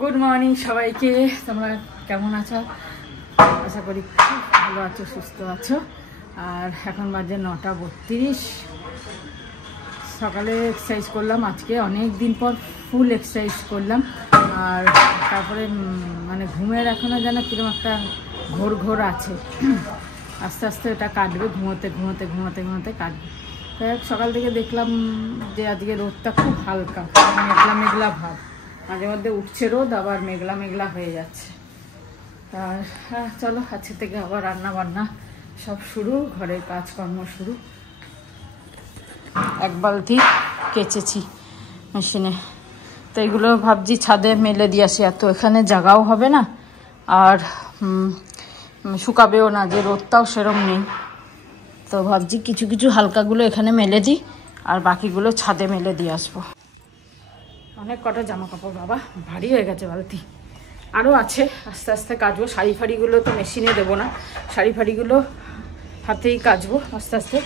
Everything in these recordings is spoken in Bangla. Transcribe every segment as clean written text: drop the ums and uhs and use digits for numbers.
গুড মর্নিং সবাইকে। তোমরা কেমন আছো? আশা করি খুব ভালো আছো, সুস্থ আছো। আর এখন বাজে 9:32। সকালে এক্সারসাইজ করলাম, আজকে অনেক দিন পর ফুল এক্সারসাইজ করলাম। আর তারপরে মানে ঘুমের এখনও যেন কীরকম একটা ঘোর ঘোর আছে। আস্তে আস্তে এটা কাটবে, ঘুমোতে ঘুমোতে ঘুমোতে ঘুমোতে কাটবে। তাই সকাল থেকে দেখলাম যে আজকে রোদটা খুব হালকা, মেঘলা মেঘলা ভাব, মাঝে মধ্যে উঠছে রোদ, আবার মেঘলা মেঘলা হয়ে যাচ্ছে। আর চলো আজকে থেকে আবার রান্না বান্না সব শুরু, ঘরের কাজকর্ম শুরু। এক বালতি কেচেছি মেশিনে, তো এগুলো ভাবছি ছাদে মেলে দিয়ে আসি, এত এখানে জায়গাও হবে না আর শুকাবেও না, যে রোদটাও সেরম নেই। তো ভাবছি কিছু কিছু হালকাগুলো এখানে মেলে দিই আর বাকিগুলো ছাদে মেলে দিয়ে আসবো। অনেক কটা জামা কাপড়, বাবা ভারী হয়ে গেছে বালতি, আরও আছে, আস্তে আস্তে কাচবো। শাড়ি ফাড়িগুলো তো মেশিনে দেবো না, শাড়ি ফাড়িগুলো হাতেই কাচবো আস্তে আস্তে।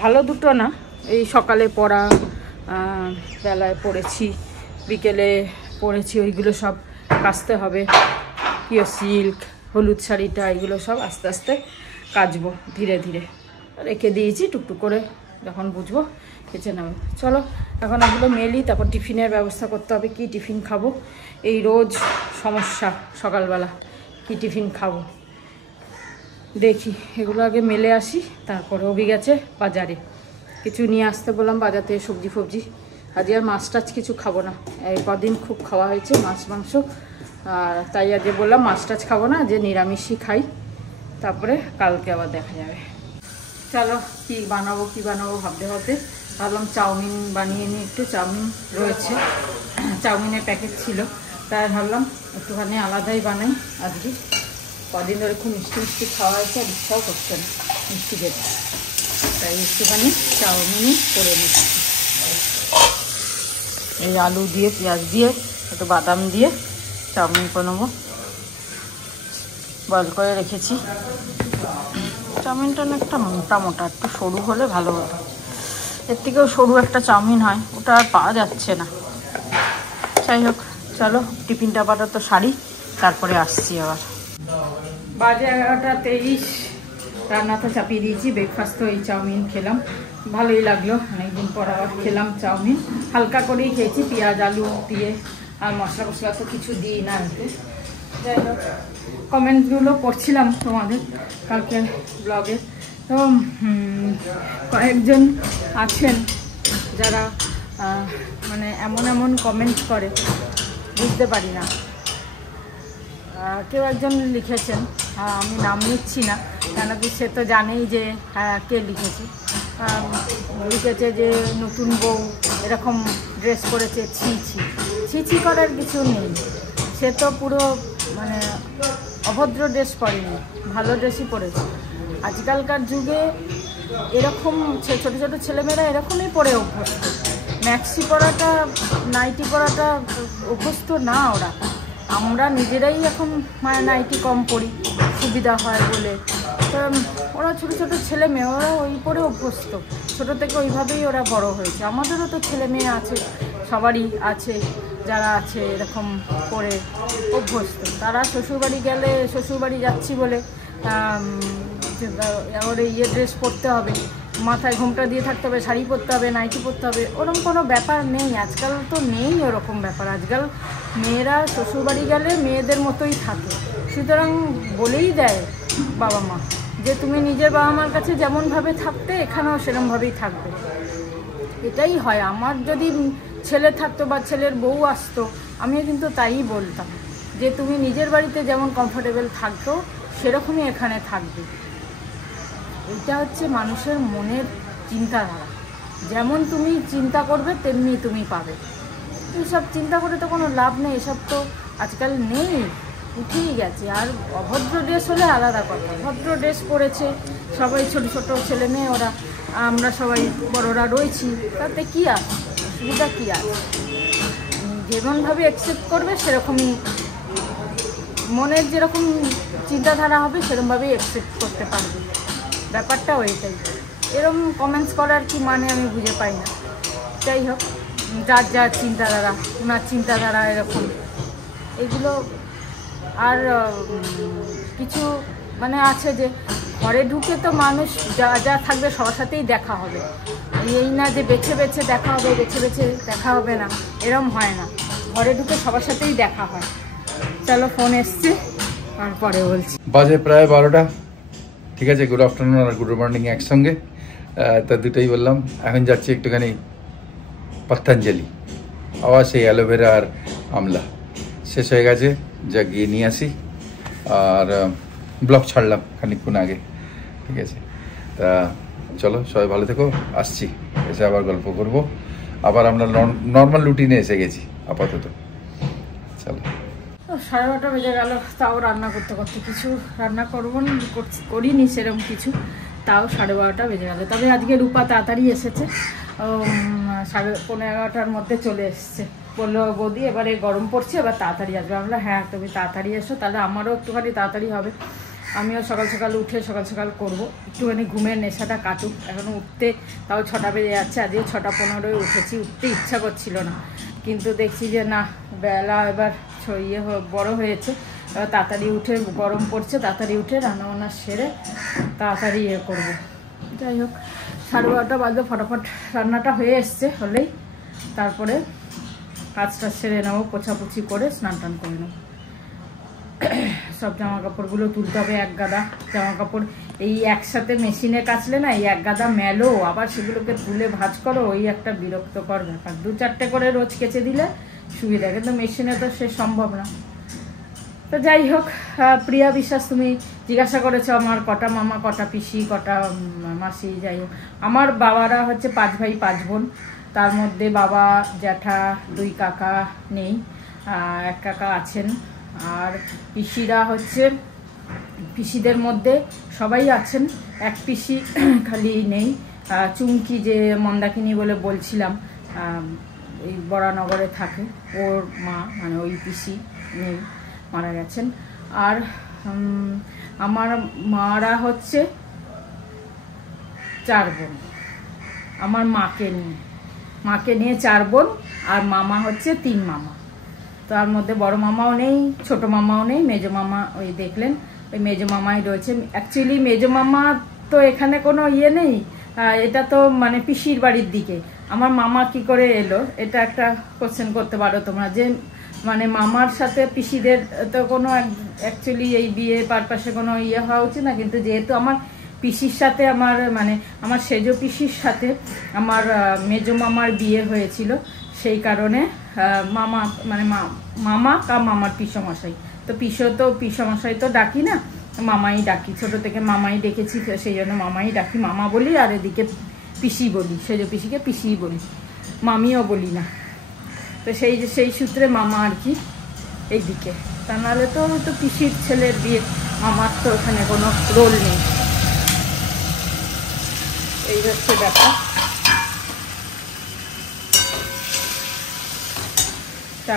ভালো দুটো না, এই সকালে পরা, বেলায় পরেছি, বিকেলে পরেছি, ওইগুলো সব কাচতে হবে। পিওর সিল্ক, হলুদ শাড়িটা, এগুলো সব আস্তে আস্তে কাচবো ধীরে ধীরে। রেখে দিয়েছি, টুকটুক করে যখন বুঝবো কেচে নেবে। চলো এখন এগুলো মেলি, তারপর টিফিনের ব্যবস্থা করতে হবে। কি টিফিন খাবো, এই রোজ সমস্যা, সকালবেলা কি টিফিন খাবো দেখি। এগুলো আগে মেলে আসি, তারপরে অভি গেছে বাজারে, কিছু নিয়ে আসতে বললাম বাজার থেকে, সবজি ফবজি। আজকে আর মাছ টাছ কিছু খাবো না, এই কদিন খুব খাওয়া হয়েছে মাছ মাংস, আর তাই আজকে বললাম মাছ টাছ খাবো না, যে নিরামিষই খাই, তারপরে কালকে আবার দেখা যাবে। চলো কি বানাবো ভাবতে ভাবতে ভাবলাম চাউমিন বানিয়ে নিই একটু। চাউমিন রয়েছে, চাউমিনের প্যাকেট ছিল, তাই ভাবলাম একটুখানি আলাদাই বানাই আজকে। কদিন ধরে খুব মিষ্টি মিষ্টি খাওয়া হয়েছে, আর ইচ্ছাও করছে না মিষ্টি খেতে, তাই একটুখানি চাউমিনই করে নিচ্ছি। এই আলু দিয়ে, পেঁয়াজ দিয়ে, একটু বাদাম দিয়ে চাউমিন বানাবো, বয়েল করে রেখেছি। চাউমিনটা অনেকটা মোটা মোটা, একটু সরু হলে ভালো হতো। এর থেকেও সরু একটা চাউমিন হয়, ওটা আর পাওয়া যাচ্ছে না। যাই হোক চলো টিফিনটা আপাতত সারি, তারপরে আসছি আবার। বাজে 11:23, রান্না তো চাপিয়ে দিয়েছি। ব্রেকফাস্ট তো এই চাউমিন খেলাম, ভালোই লাগলো, অনেকদিন পর আবার খেলাম চাউমিন। হালকা করেই খেয়েছি, পেঁয়াজ আলু দিয়ে, আর মশলা মশলা তো কিছু দিই না এতে। যাই হোক কমেন্টসগুলো পড়ছিলাম তোমাদের কালকে ব্লগে, তো কয়েকজন আছেন যারা মানে এমন এমন কমেন্ট করে বুঝতে পারি না। কেউ একজন লিখেছেন, আমি নাম নিচ্ছি না কেন কি সে তো জানেই যে কে লিখেছে। লিখেছে যে নতুন বউ এরকম ড্রেস পরেছে, ছি ছি। ছি ছি করার কিছু নেই, সে তো পুরো মানে অভদ্র ড্রেস পরেনি, ভালো ড্রেসই পরেছে। আজকালকার যুগে এরকম ছোটো ছোটো ছেলেমেয়েরা এরকমই পরে অভ্যস্ত। ম্যাক্সি পরাটা, নাইটি পরাটা অভ্যস্ত না ওরা। আমরা নিজেরাই এখন নাইটি কম পরি, সুবিধা হয় বলে। তো ওরা ছোটো ছোটো ছেলে মেয়ে, ওরা ওই পরে অভ্যস্ত, ছোটো থেকে ওইভাবেই ওরা বড় হয়েছে। আমাদেরও তো ছেলে মেয়ে আছে, সবারই আছে যারা আছে এরকম পরে অভ্যস্ত। তারা শ্বশুরবাড়ি গেলে, শ্বশুরবাড়ি যাচ্ছি বলে ওর ড্রেস পরতে হবে, মাথায় ঘোমটা দিয়ে থাকতে হবে, শাড়ি পরতে হবে, নাইটি পরতে হবে, ওরকম কোনো ব্যাপার নেই। আজকাল তো নেই ওরকম ব্যাপার। আজকাল মেয়েরা শ্বশুরবাড়ি গেলে মেয়েদের মতোই থাকে। সুতরাং বলেই দেয় বাবা মা যে তুমি নিজের বাবা মার কাছে যেমনভাবে থাকতে এখানেও সেরকমভাবেই থাকবে। এটাই হয়। আমার যদি ছেলে থাকতো বা ছেলের বউ আসতো, আমিও কিন্তু তাই বলতাম যে তুমি নিজের বাড়িতে যেমন কমফোর্টেবল থাকতো সেরকমই এখানে থাকবে। এটা হচ্ছে মানুষের মনের চিন্তাধারা, যেমন তুমি চিন্তা করবে তেমনি তুমি পাবে। এইসব চিন্তা করে তো কোনো লাভ নেই, এসব তো আজকাল নেই, উঠেই গেছে। আর অভদ্র ড্রেস হলে আলাদা কথা, ভদ্র ড্রেস পরেছে সবাই, ছোটো ছোটো ছেলে মেয়ে ওরা, আমরা সবাই বড়রা রয়েছি, তাতে কী আছে, অসুবিধা কী আছে? যেমনভাবে অ্যাকসেপ্ট করবে সেরকমই, মনের যেরকম চিন্তাধারা হবে সেরকমভাবেই অ্যাকসেপ্ট করতে পারবে। ব্যাপারটা ওইটাই। এরকম কমেন্টস করার কি মানে আমি বুঝে পাই না। যাই হোক, যার যার চিন্তাধারা, ওনার চিন্তাধারা এরকম, এগুলো আর কিছু মানে আছে যে ঘরে ঢুকে তো মানুষ যা যা থাকবে সবার সাথেই দেখা হবে, এই না যে বেছে বেছে দেখা হবে, বেছে বেছে দেখা হবে না, এরম হয় না, ঘরে ঢুকে সবার সাথেই দেখা হয়। চলো ফোন এসছে, তারপরে বলছি। বাজে প্রায় 12টা, ঠিক আছে। গুড আফটারনুন আর গুড মর্নিং একসঙ্গে, তা দুটোই বললাম। এখন যাচ্ছি একটুখানি পতঞ্জলি, আবার সেই অ্যালোভেরা আর আমলা শেষ হয়ে গেছে, যা গিয়ে নিয়ে আসি। আর ব্লগ ছাড়লাম খানিকক্ষণ আগে, ঠিক আছে। তা চলো সবাই ভালো থেকো, আসছি, এসে আবার গল্প করব। আবার আমরা নর্মাল রুটিনে এসে গেছি আপাতত। চলো 12:30 বেজে গেল, তাও রান্না করতে করতে কিছু রান্না করবো না, করিনি সেরকম কিছু, তাও 12:30 বেজে গেল। তবে আজকে রূপা তাড়াতাড়ি এসেছে, 11:15টার মধ্যে চলে এসছে। বললো বৌদি এবারে গরম পড়ছে, এবার তাড়াতাড়ি আসবে। আমরা হ্যাঁ তুমি তাড়াতাড়ি এসো, তাহলে আমারও একটুখানি তাড়াতাড়ি হবে, আমিও সকাল সকাল উঠে সকাল সকাল করবো, একটুখানি ঘুমের নেশাটা কাটুক। এখনও উঠতে তাও 6টা বেজে যাচ্ছে, আজকে 6:15 উঠেছি, উঠতে ইচ্ছা করছিল না, কিন্তু দেখছি যে না, বেলা এবার বড় হয়েছে, এবার তাড়াতাড়ি উঠে, গরম পড়ছে, তাড়াতাড়ি উঠে রান্নাবান্না সেরে তাড়াতাড়ি করবো। যাই হোক 12:30 বাজে, ফটাফট রান্নাটা হয়ে এসছে, হলেই তারপরে কাজটা সেরে নেবো, পোছাপুছি করে স্নান টান করে নেবো। সব জামা কাপড়গুলো তুলতে হবে, এক গাদা জামা কাপড় এই একসাথে মেশিনে কাচলে না, এই এক গাদা মেলো, আবার সেগুলোকে তুলে ভাঁজ করো, ওই একটা বিরক্তকর ব্যাপার। 2-4টে করে রোজ কেচে দিলে সুবিধা, কিন্তু মেশিনে তো সে সম্ভব না। তো যাই হোক, প্রিয়া বিশ্বাস তুমি জিজ্ঞাসা করেছো আমার কটা মামা, কটা পিসি, কটা মাসি। যাই হোক, আমার বাবারা হচ্ছে 5 ভাই 5 বোন, তার মধ্যে বাবা, জ্যাঠা, 2 কাকা নেই, 1 কাকা আছেন। আর পিসিরা হচ্ছে, পিসিদের মধ্যে সবাই আছেন, 1 পিসি খালি নেই, চুমকি যে মন্দাকিনী বলে বলছিলাম, এই বরানগরে থাকে, ওর মা মানে ওই পিসি নেই, মারা গেছেন। আর আমার মারা হচ্ছে 4 বোন, আমার মাকে নিয়ে 4 বোন, আর মামা হচ্ছে 3 মামা। তার মধ্যে বড় মামাও নেই, ছোট মামাও নেই, মেজো মামা ওই দেখলেন, ওই মেজো মামাই রয়েছে। অ্যাকচুয়ালি মেজো মামা তো এখানে কোনো ইয়ে নেই, এটা তো মানে পিসির বাড়ির দিকে। আমার মামা কি করে এলো, এটা একটা কোশ্চেন করতে পারো তোমরা, যে মানে মামার সাথে পিসিদের তো কোনো অ্যাকচুয়ালি এই বিয়ে পারপাসে কোনো ইয়ে হওয়া উচিত না, কিন্তু যেহেতু আমার পিসির সাথে আমার মানে আমার সেজো পিসির সাথে আমার মেজো মামার বিয়ে হয়েছিল, সেই কারণে মামা মানে মামা কা মামার পিসমশাই, তো পিসমশাই তো ডাকি না, মামাই ডাকি, ছোট থেকে মামাই ডেকেছি, সেই জন্য মামাই ডাকি, মামা বলি। আর এদিকে পিসি বলি, সেজো পিসিকে পিসিই বলি, মামিও বলি না। তো সেই সূত্রে মামা আর কি এইদিকে, তা নাহলে তো পিসির ছেলের বিয়ে, মামার তো ওখানে কোনো রোল নেই। এই হচ্ছে ব্যাপার।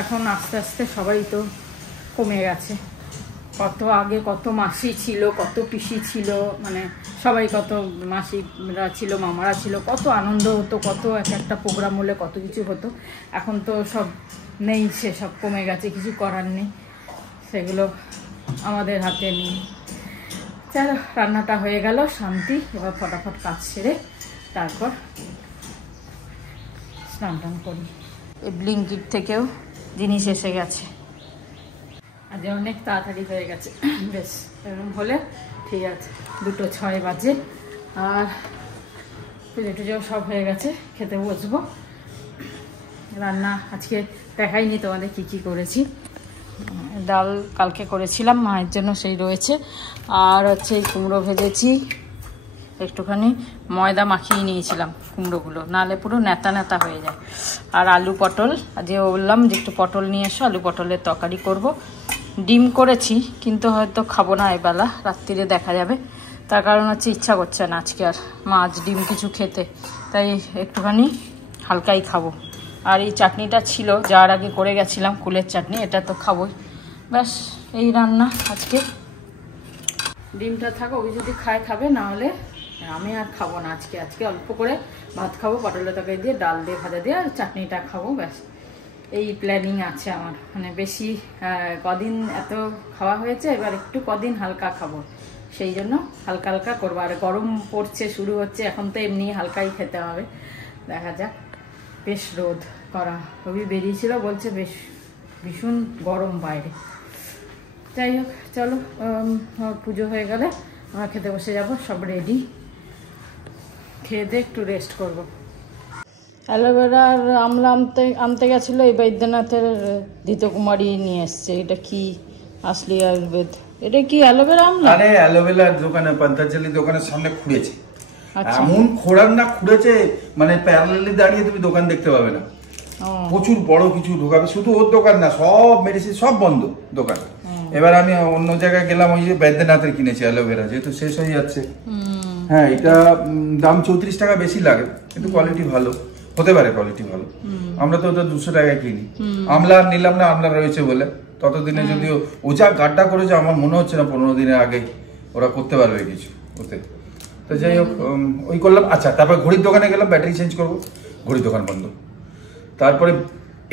এখন আস্তে আস্তে সবাই তো কমে গেছে, কত আগে কত মাসি ছিল, কত পিসি ছিল, মানে সবাই কত মাসিরা ছিল, মামারা ছিল, কত আনন্দ হতো, কত একটা প্রোগ্রাম হলে কত কিছু হতো। এখন তো সব নেই, সেসব কমে গেছে, কিছু করার নেই, সেগুলো আমাদের হাতে নেই। চলো রান্নাটা হয়ে গেল, শান্তি। এবার ফটাফট কাজ সেরে তারপর স্নান টান করি। এই ব্লিঙ্কিট থেকেও জিনিস এসে গেছে, আজ অনেক তাড়াতাড়ি হয়ে গেছে, বেশ এরকম হলে ঠিক আছে। 2:06 বাজে, আর পুজো টুজো সব হয়ে গেছে, খেতে বসবো। রান্না আজকে দেখাইনি তোমাদের কি কি করেছি। ডাল কালকে করেছিলাম মায়ের জন্য, সেই রয়েছে। আর হচ্ছে কুমড়ো ভেজেছি, একটুখানি ময়দা মাখিয়ে নিয়েছিলাম কুমড়োগুলো, নাহলে পুরো নেতা নেতা হয়ে যায়। আর আলু পটল, আজকে বললাম যে একটু পটল নিয়ে এসো, আলু পটলের তরকারি করব। ডিম করেছি, কিন্তু হয়তো খাবো না এবেলা, রাত্রিরে দেখা যাবে। তার কারণ হচ্ছে ইচ্ছা করছে না আজকে আর মাছ ডিম কিছু খেতে, তাই একটুখানি হালকাই খাবো। আর এই চাটনিটা ছিল, যার আগে করে গেছিলাম, কুলের চাটনি, এটা তো খাবোই। ব্যাস এই রান্না আজকে। ডিমটা থাকো, ওই যদি খায় খাবে, না হলে আমি আর খাবো না আজকে অল্প করে ভাত খাবো, পটলের তরকারি দিয়ে, ডাল দিয়ে, ভাজা দিয়ে, আর চাটনিটা খাবো, ব্যাস। এই প্ল্যানিং আছে আমার, মানে বেশি কদিন এত খাওয়া হয়েছে, এবার একটু কদিন হালকা খাবো, সেই জন্য হালকা হালকা করবো। আর গরম পড়ছে, শুরু হচ্ছে, এখন তো এমনি হালকাই খেতে হবে, দেখা যাক। বেশ রোদ করা, রবি বেরিয়েছিল, বলছে বেশ ভীষণ গরম বাইরে। যাই হোক, চলো পুজো হয়ে গেলে আমরা খেতে বসে যাব, সব রেডি, খেয়ে দিয়ে একটু রেস্ট করবো। অ্যালোভেরা আর আমলা আনতে গেছিলো, এই বৈদ্যনাথের ধৃতকুমারী নিয়ে এসছে। এটা কি আসলি আয়ুর্বেদ? এটা কি অ্যালোভেরা আমলা? আরে অ্যালোভেরার দোকানে, পতঞ্জলি দোকানের সামনে খুঁড়েছে, এমন খোঁড়ার না খুঁড়েছে, মানে প্যারালালি দাঁড়িয়ে তুমি দোকান দেখতে পাবে না, প্রচুর বড় কিছু ঢোকাবে। শুধু ওর দোকান না, সব মেডিসিন সব বন্ধ দোকান। এবার আমি অন্য জায়গায় গেলাম, ওই যে বৈদ্যনাথের কিনেছি অ্যালোভেরা, যেহেতু শেষ হয়ে যাচ্ছে। হ্যাঁ, এটা দাম 34 টাকা বেশি লাগে, কিন্তু কোয়ালিটি ভালো হতে পারে, কোয়ালিটি ভালো। আমরা তো ওটা 200 টাকায় কিনি। আমলা নিলাম না, আমলা রয়েছে বলে। ততদিনে যদিও ও যা গাড্ডা করেছে, আমার মনে হচ্ছে না 15 দিনের আগে ওরা করতে পারবে কিছু ওতে। তো যাই হোক, ওই করলাম। আচ্ছা, তারপর ঘড়ির দোকানে গেলাম, ব্যাটারি চেঞ্জ করবো, ঘড়ির দোকান বন্ধ। তারপরে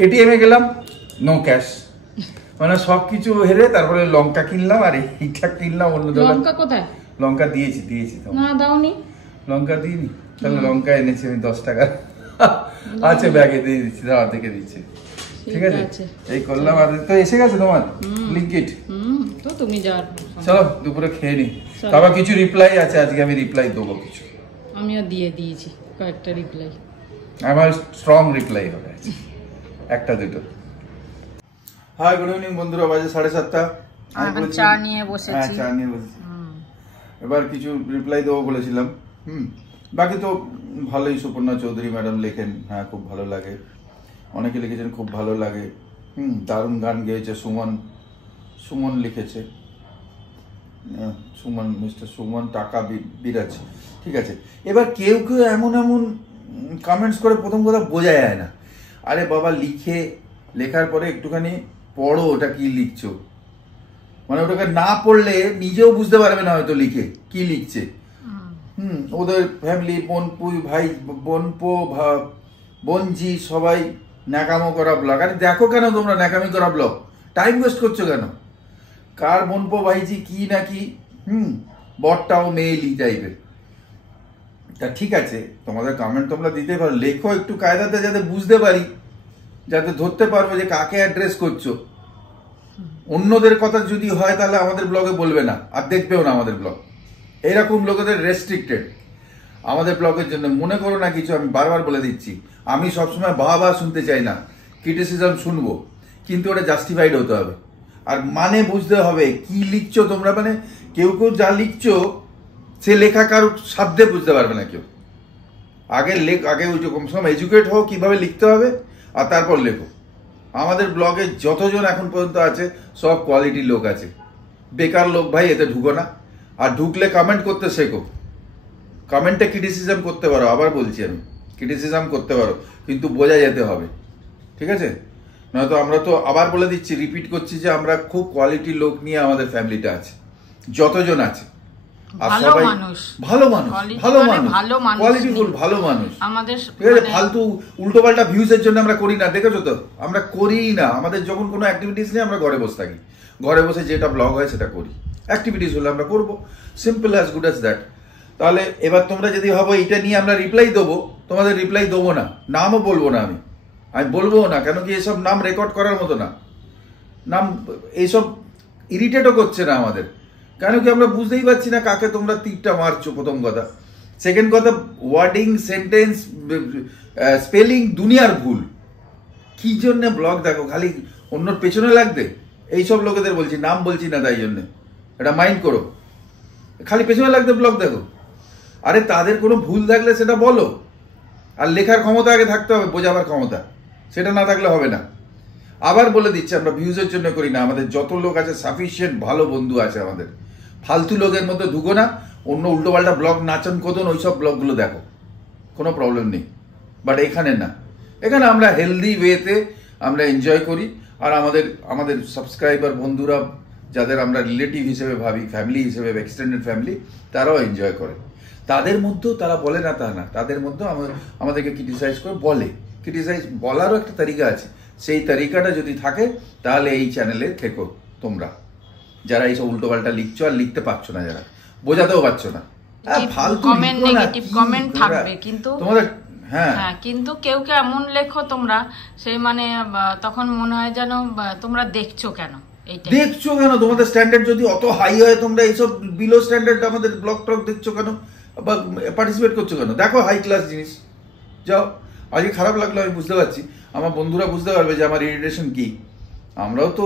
এটিএমে গেলাম, নো ক্যাশ, মানে সবকিছু হেরে তারপরে লঙ্কা কিনলাম, আর এইটা কিনলাম অন্য দোকান। লঙ্কা কোথায়? লঙ্কা দিয়েছি তো। না, দাওনি? লঙ্কা দিইনি? তাহলে লঙ্কা এনেছি আমি 10 টাকা, আচ্ছা ব্যাগে দিয়ে দিচ্ছি, দাঁড়া থেকে দিচ্ছি। ঠিক আছে, এই করলাম। আর তো এসে গেছে তোমার ব্লিঙ্কিট, তো তুমি যাও। চলো দুপুরে খেয়ে নি। তারপর কিছু রিপ্লাই আছে, আজকে আমি রিপ্লাই দেবো কিছু। আমিও দিয়ে দিয়েছি কয়েকটা রিপ্লাই, আমার স্ট্রং রিপ্লাই হবে, একটা দুটো। হাই, গুড ইভিনিং বন্ধুরা, বাজে 7:30। চা নিয়ে বসেছি। হ্যাঁ, চা নিয়ে বসেছি। এবার কিছু রিপ্লাই দেবো বলেছিলাম। বাকি তো ভালোই। সুপর্ণা চৌধুরী ম্যাডাম লেখেন, হ্যাঁ খুব ভালো লাগে। অনেকে লিখেছেন খুব ভালো লাগে, দারুণ গান গেয়েছে। সুমন লিখেছে, সুমন, মিস্টার সুমন টাকা বিরাজ। ঠিক আছে, এবার কেউ কেউ এমন কমেন্টস করে, প্রথম কথা বোঝা যায় না। আরে বাবা, লেখার পরে একটুখানি পড়ো ওটা কি লিখছো, মানে ওটাকে না পড়লে নিজেও বুঝতে পারবে না হয়তো লিখে কি লিখছে। ওদের ফ্যামিলি, বোনপুই ভাই, বোনজি সবাই ন্যাকামো করা ব্লগ। আরে দেখো কেন তোমরা ন্যাকামি করা ব্লগ, টাইম ওয়েস্ট করছো কেন? কার বোনপো ভাইজি কি নাকি, বরটাও মেয়েলি টাইপের। তা ঠিক আছে, তোমাদের কমেন্ট তোমরা দিতে পারো, লেখো একটু কায়দাতে, যাতে বুঝতে পারি, যাতে ধরতে পারবো যে কাকে অ্যাড্রেস করছো। অন্যদের কথা যদি হয় তাহলে আমাদের ব্লগে বলবে না, আর দেখবেও না আমাদের ব্লগ। এইরকম লোকেদের রেস্ট্রিক্টেড আমাদের ব্লগের জন্য। মনে করো না কিছু, আমি বারবার বলে দিচ্ছি, আমি সবসময় বাহবা শুনতে চাই না, ক্রিটিসিজম শুনবো, কিন্তু ওটা জাস্টিফাইড হতে হবে। আর মানে বুঝতে হবে কি লিখছো তোমরা। মানে কেউ যা লিখছো সে লেখা কারোর সাধ্যে বুঝতে পারবে না কেউ। আগে ওই কম সময় এডুকেট হও কিভাবে লিখতে হবে, আর তারপর লেখো। আমাদের ব্লগে যতজন এখন পর্যন্ত আছে সব কোয়ালিটির লোক আছে। বেকার লোক ভাই এতে ঢুকো না, আর ঢুকলে কমেন্ট করতে শেখো। কমেন্টে ক্রিটিসিজম করতে পারো, আবার বলছি আমি, ক্রিটিসিজম করতে পারো, কিন্তু বোঝা যেতে হবে, ঠিক আছে? নয়তো আমরা তো আবার বলে দিচ্ছি, রিপিট করছি যে আমরা খুব কোয়ালিটির লোক নিয়ে আমাদের ফ্যামিলিটা আছে, যতজন আছে। আর সবাই ভালো মানুষ, কোয়ালিটিফুল ভালো মানুষ। আমাদের ঠিক আছে, ফালতু উল্টো পাল্টা ভিউজের জন্য আমরা করি না, দেখেছো তো? আমরা করিই না। আমাদের যখন কোনো অ্যাক্টিভিটিস নেই, আমরা ঘরে বসে থাকি, ঘরে বসে যেটা ব্লগ হয় সেটা করি। অ্যাক্টিভিটিস হলে আমরা করবো, simple as good as that. তাহলে এবার তোমরা যদি ভাবো এইটা নিয়ে আমরা রিপ্লাই দেবো, তোমাদের রিপ্লাই দেবো না, নামও বলবো না। আমি বলবো না, কেন কি এসব নাম রেকর্ড করার মতো না। নাম এইসব ইরিটেটও করছে না আমাদের, কেন কি আমরা বুঝতেই পারছি না কাকে তোমরা তীরটা মারছো, প্রথম কথা। সেকেন্ড কথা, ওয়ার্ডিং, সেন্টেন্স, স্পেলিং দুনিয়ার ভুল। কি জন্য ব্লগ দেখো, খালি অন্যর পেছনে লাগবে? এইসব লোকেদের বলছি, নাম বলছি না তাই জন্য, এটা মাইন্ড করো। খালি পেছনে লাগতে ব্লগ দেখো। আরে তাদের কোনো ভুল থাকলে সেটা বলো, আর লেখার ক্ষমতা আগে থাকতে হবে, বোঝাবার ক্ষমতা, সেটা না থাকলে হবে না। আবার বলে দিচ্ছি, আমরা ভিউজের জন্য করি না। আমাদের যত লোক আছে সাফিসিয়েন্ট ভালো বন্ধু আছে আমাদের। ফালতু লোকের মধ্যে ঢুকো না, অন্য উল্টোপাল্টা ব্লগ, নাচন কোদন, ওইসব ব্লগগুলো দেখো, কোনো প্রবলেম নেই। বাট এখানে না, এখানে আমরা হেলদি ওয়েতে আমরা এনজয় করি। আর আমাদের সাবস্ক্রাইবার বন্ধুরা, যাদের আমরা রিলেটিভ হিসেবে ভাবি, ফ্যামিলি হিসেবে, এক্সটেন্ডেড ফ্যামিলি, তারাও এনজয় করে। তাদের মধ্যেও তারা বলে না তা না, তাদের মধ্যেও আমাদেরকে ক্রিটিসাইজ করে বলে। ক্রিটিসাইজ বলারও একটা তালিকা আছে, সেই তরিকাটা যদি থাকে তাহলে এই চ্যানেলে থেকো তোমরা, যারা এইসব উল্টোপাল্টা লিখছো আর লিখতে পারছো না, যারা বোঝাতেও পারছো না, কমেন্ট নেগেটিভ কমেন্ট থাকবে, কিন্তু তোমাদের হ্যাঁ কিন্তু কেউ এমন লেখো তোমরা, সেই মানে তখন মনে হয় যেন তোমরা দেখছো কেন, দেখছো কেন, তোমাদের স্ট্যান্ডার্ড যদি অত হাই হয় তোমরা এইসব বিলো স্ট্যান্ডার্ড আমাদের ব্লগ টক দেখছো কেন বা পার্টিসিপেট করছো কেন? দেখো হাই ক্লাস জিনিস, যাও। আজকে খারাপ লাগলো আমি বুঝতে পারছি, আমার বন্ধুরা বুঝতে পারবে যে আমার ইরিটেশন কি। আমরাও তো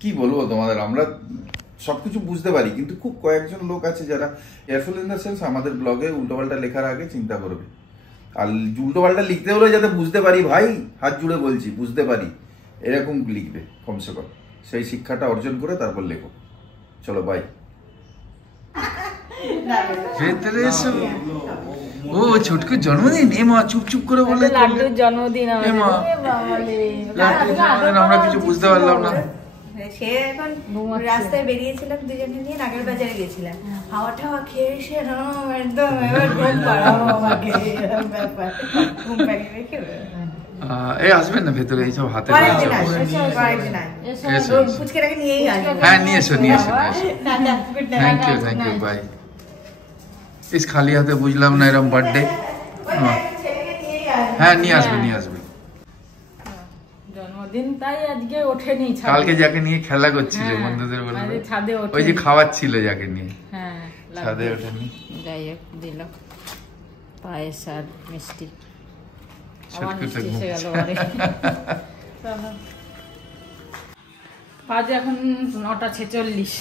কি বলবো তোমাদের, আমরা সবকিছু বুঝতে পারি, কিন্তু খুব কয়েকজন লোক আছে যারা এয়ারফুল ইন দ্য সেন্স আমাদের ব্লগে উল্টোপাল্টা লেখার আগে চিন্তা করবে, আর উল্টোপাল্টা লিখতে হলে যাতে বুঝতে পারি, ভাই হাত জুড়ে বলছি বুঝতে পারি, এরকম লিখবে কমসে কম, সেই শিক্ষাটা অর্জন করে তারপর লেখো। চলো বাই। ভেতরে এসো। ও ছোটকু জন্মদিন, এ মা চুপ চুপ করে বলে লাড্ডুর জন্মদিন আমরা কিছু বুঝতে পারলাম না। সে এখন রাস্তায় বেরিয়েছিলাম দুজনে নিয়ে, নাগের বাজারে গেছিলাম, হাওয়া টাওয়া খেয়ে এসে একদম এবার ঘুম পাড়াবো আমাকে, ব্যাপার ঘুম পাড়িয়ে রেখে এই আসবেন না ভেতরে, এইসব হাতে ফুচকাটাকে নিয়েই আসবে। হ্যাঁ নিয়ে এসো নিয়ে এসো। Thank you by. ইস খালি হাতে বুঝলাম না এরকম বার্থডে। হ্যাঁ নিয়ে আসবে। জন্মদিন তাই আজকে ওঠেনি, কালকে যাকে নিয়ে খেলা করছিল বন্ধুদের বলে, ওই যে খাওয়াচ্ছিল যাকে নিয়ে, হ্যাঁ ছাদে ওঠেনি। যাই হোক দিল পায়েস আর মিষ্টি, বাজে এখন 9:46।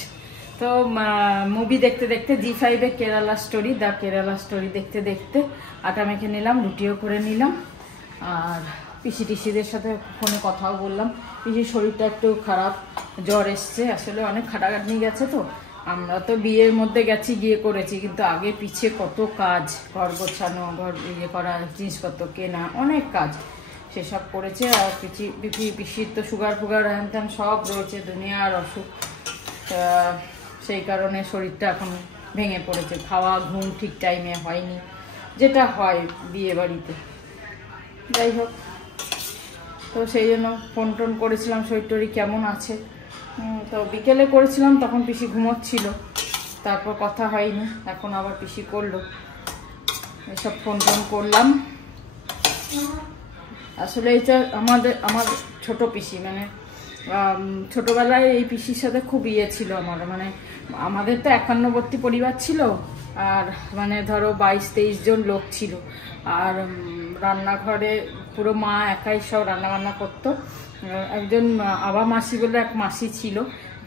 তো মুভি দেখতে দেখতে জি5-এ Kerala story, the Kerala story দেখতে দেখতে আটা মেখে নিলাম, রুটিও করে নিলাম, আর পিসিদের সাথে ফোনে কথাও বললাম। পিসির শরীরটা একটু খারাপ, জ্বর এসছে, আসলে অনেক খাটাখাটনি গেছে। তো আমরা তো বিয়ের মধ্যে গেছি, গিয়ে করেছি, কিন্তু আগে পিছিয়ে কত কাজ, ঘর গোছানো, ঘর ইয়ে করা, জিনিসপত্র কেনা, অনেক কাজ সেসব করেছে। আর পিসির তো সুগার ফুগার হ্যান ত্যান সব রয়েছে, দুনিয়ার অসুখ, সেই কারণে শরীরটা এখন ভেঙে পড়েছে। খাওয়া ঘুম ঠিক টাইমে হয়নি, যেটা হয় বিয়ে বাড়িতে। যাই হোক, তো সেই জন্য ফোন টোন করেছিলাম শরীর টরি কেমন আছে। তো বিকেলে করেছিলাম, তখন পিসি ঘুমোচ্ছিল, তারপর কথা হয়নি। এখন আবার পিসি করলো, এসব ফোন টোন করলাম। আসলে এটা আমার ছোট পিসি, মানে ছোটবেলায় এই পিসির সাথে খুব ইয়ে ছিল আমার, মানে আমাদের তো 51বর্তী পরিবার ছিল, আর মানে ধরো 22-23 জন লোক ছিল, আর রান্নাঘরে পুরো মা একাই সব রান্নাবান্না করতো। একজন আবা মাসি বলে এক মাসি ছিল,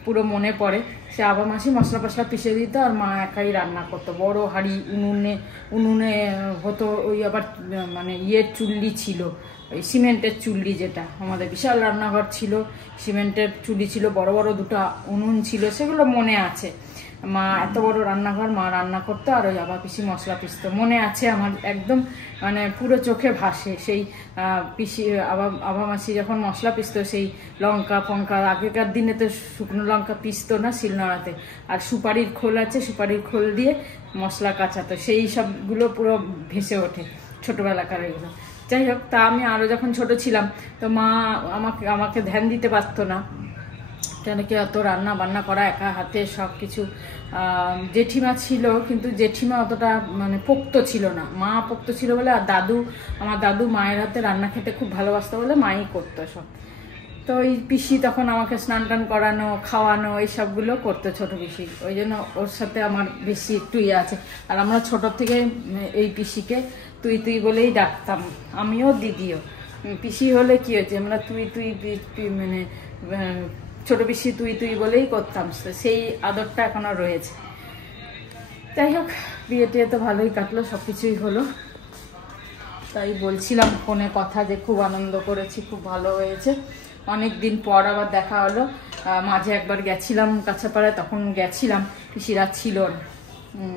পুরো মনে পড়ে, সে আবা মাসি মশলা ফসলা পিষে দিত, আর মা একাই রান্না করতো। বড় হাঁড়ি উনুনে হতো, ওই আবার মানে ইয়ের চুল্লি ছিল, ওই সিমেন্টের চুল্লি, যেটা আমাদের বিশাল রান্নাঘর ছিল, সিমেন্টের চুল্লি ছিল, বড় বড় দুটো উনুন ছিল, সেগুলো মনে আছে। মা এত বড় রান্নাঘর, মা রান্না করতো, আর ওই আবা পিসি মশলা পিষতো, মনে আছে আমার একদম, মানে পুরো চোখে ভাসে। সেই পিসি আবা মাসি যখন মশলা পিষতো, সেই লঙ্কা ফঙ্কা, আগেকার দিনে তো শুকনো লঙ্কা পিষতো না শিলনোড়াতে, আর সুপারির খোল আছে, সুপারির খোল দিয়ে মশলা কাঁচাতো, সেই সবগুলো পুরো ভেসে ওঠে ছোটোবেলাকার এগুলো। যাই হোক, তা আমি আরও যখন ছোট ছিলাম, তো মা আমাকে ধ্যান দিতে পারতো না, কেন কি অত রান্না বান্না করা একা হাতে সব কিছু। জেঠিমা ছিল, কিন্তু জেঠিমা অতটা মানে পোক্ত ছিল না, মা পোক্ত ছিল বলে। আর আমার দাদু মায়ের হাতে রান্না খেতে খুব ভালোবাসতো বলে মাই করতো সব। তো ওই পিসি তখন আমাকে স্নান টান করানো, খাওয়ানো, এই সবগুলো করতো ছোট পিসি, ওই জন্য ওর সাথে আমার বেশি একটু ইয়ে আছে। আর আমরা ছোট থেকে এই পিসিকে তুই বলেই ডাকতাম, আমিও দিদিও। পিসি হলে কি হয়েছে, আমরা তুই মানে ছোট পিসি তুই বলেই করতাম, সেই আদরটা এখনো রয়েছে। যাই হোক, বিয়ে টিয়ে তো ভালোই কাটলো, সব কিছুই হলো। তাই বলছিলাম ফোনে কথা, যে খুব আনন্দ করেছি, খুব ভালো হয়েছে। অনেক দিন পর আবার দেখা হলো। মাঝে একবার গেছিলাম কাছাপাড়ায়, তখন গেছিলাম, পিসিরা ছিল না,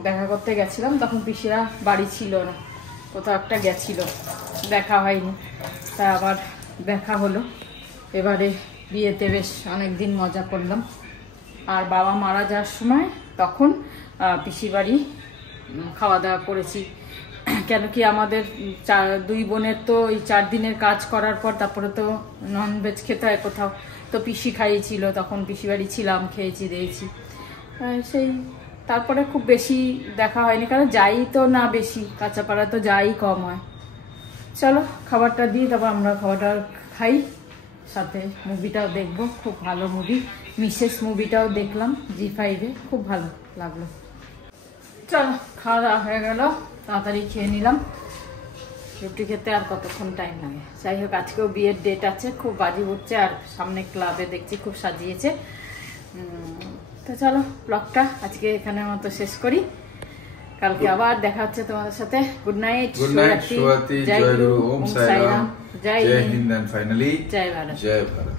দেখা করতে গেছিলাম, তখন পিসিরা বাড়ি ছিল না, কোথাও একটা গেছিল, দেখা হয়নি। তা আবার দেখা হলো এবারে বিয়েতে, বেশ অনেকদিন মজা করলাম। আর বাবা মারা যাওয়ার সময় তখন পিসি বাড়ি খাওয়া দাওয়া করেছি, কেন কি আমাদের দুই বোনের তো এই 4 দিনের কাজ করার পর তারপরে তো ননভেজ খেতে হয় কোথাও, তো পিসি খাইয়েছিল, তখন পিসি বাড়ি ছিলাম, খেয়েছি দিয়েছি, সেই তারপরে খুব বেশি দেখা হয়নি, কারণ যাই তো না বেশি, কাঁচাপাড়া তো যাই কম হয়। চলো খাবারটা দিই, তারপর আমরা খাবারটা খাই, সাথে মুভিটাও দেখবো, খুব ভালো মুভি, মিসেস মুভিটাও দেখলাম জি5-এ, খুব ভালো লাগলো। চলো খাওয়া দাওয়া হয়ে গেল, তাড়াতাড়ি খেয়ে নিলাম, রুটি খেতে আর কতক্ষণ টাইম লাগে। যাই হোক আজকেও বিয়ের ডেট আছে, খুব বাজি উঠছে, আর সামনে ক্লাবে দেখছি খুব সাজিয়েছে। তো চলো ব্লগটা আজকে এখানের মতো শেষ করি, কালকে আবার দেখা হচ্ছে তোমাদের সাথে। গুড নাইট, গুড নাইট শুয়াতি, জয় গুরু, ওম সাইরাম, জয় হিন্দ, এন্ড ফাইনালি জয় ভারত। জয় ভারত।